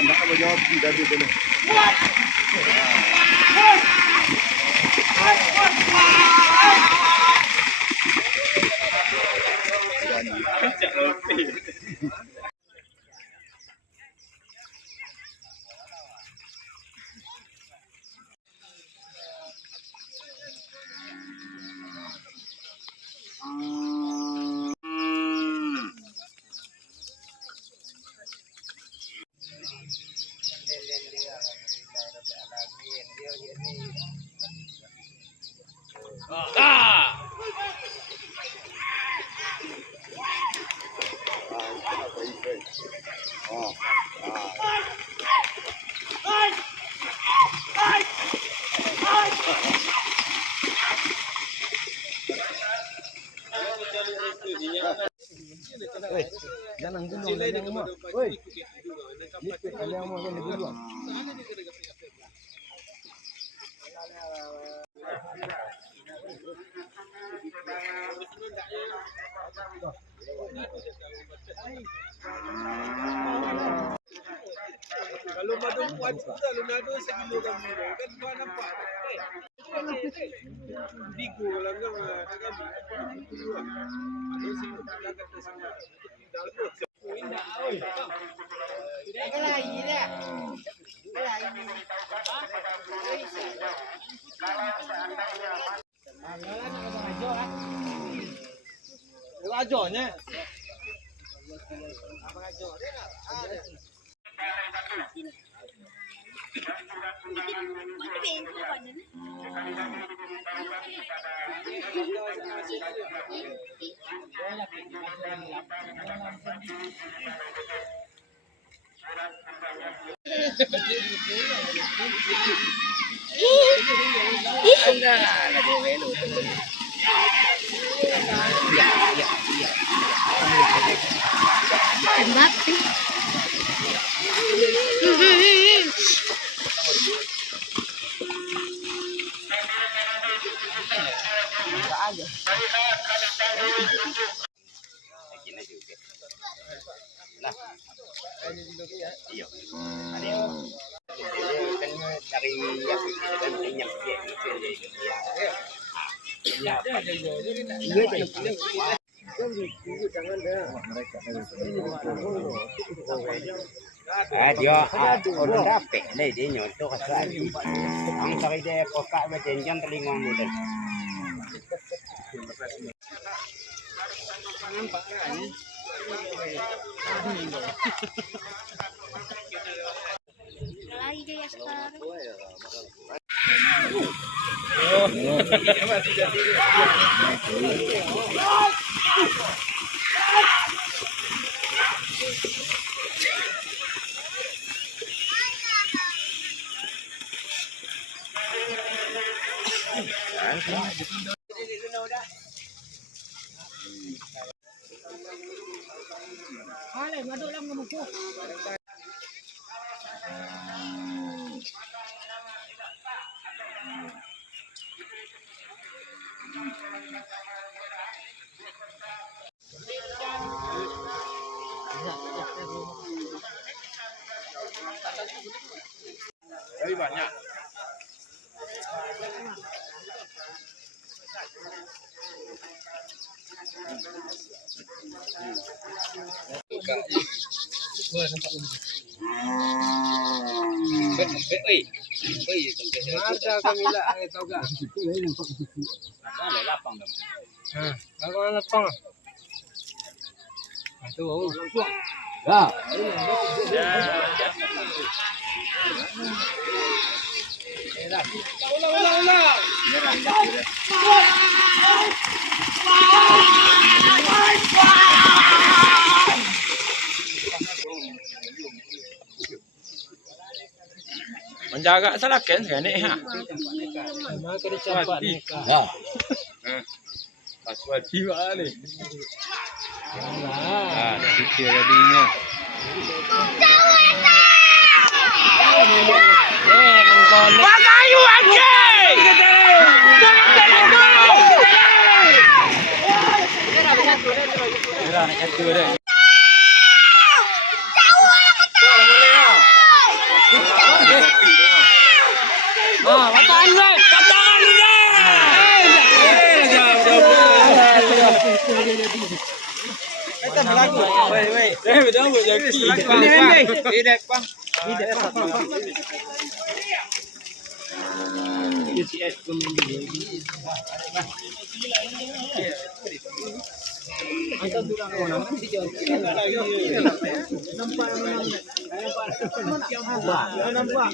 Nakakajawab tidak dito na. Jangan gunung yang semua. Woi. Lipit yang mau yang dulu. Kalau madung kuat sudah lunado sa gilugan mo kan ba nampak bigo lang nga kagabi ano sino dagat na sa dalbo inda oy kala ira kala ini ajo nya apa ajo Mati. Aja. Nah, iya. Ada yang kan dari kan minyak dia dia orang dapat lah dia nyontoh kasar. Ang sakit dia kokak berjenjang telinga muda. Lagi dia sekarang. Ale, madul lang mo po. Tapi banyak. Ada kami lah, tahu tak? Ada lapang dah. Aku nak lapang. Itu. Ya. Ulang. Menjaga salah kan sekarang ni ha. Sama kena campak ni. Ya. Paswati wak ni. Lah. Dah fikir tadinya. Pakayu anjing. Merah nak satu dah. Makan weh. Katakan ni dah. Kita berlaku. Wei. Betul berjaki. Ini dek bang. Nampak.